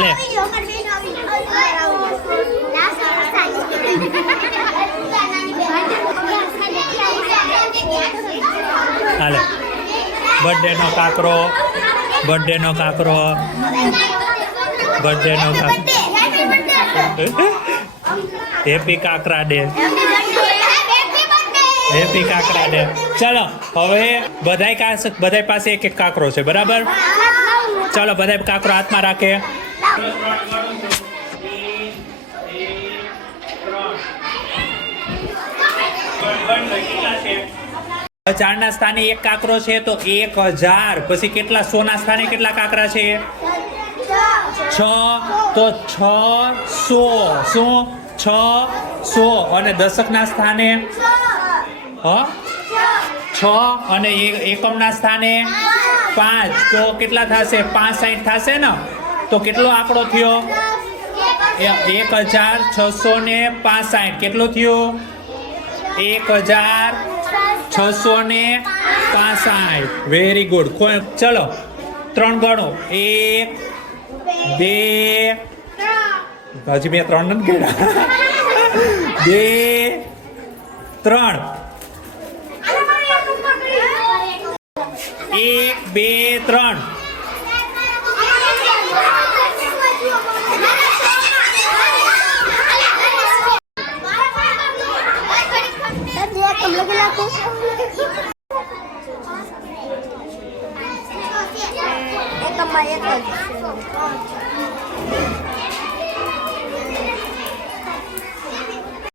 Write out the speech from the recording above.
હાલે હાલે બર્થડે નો કાકરો બર્થડે નો કાકરો બર્થડે નો કાકરો happy કાકરા day happy કાકરા day ચલો હવે બધાય પાસે એક એક કાકરો છે બરાબર ચલો બધાય કાકરો હાથમાં રાખે ચારના સ્થાને એક કાકરો છે તો 1000 પછી કેટલા 100 ના સ્થાને કેટલા કાકરા છે 6 તો 600 શું 600 અને દશક ના સ્થાને 6 અને એકમ ના સ્થાને 5 તો કેટલા થશે 65 થશે ને તો કેટલો આંકડો થયો 1665 કેટલો થયો 1665 વેરી ગુડ ચલો 3 ગણો 1 2 હજી મેં 3 નથી ગણ્યા 2 3 1 2 3 lagi laku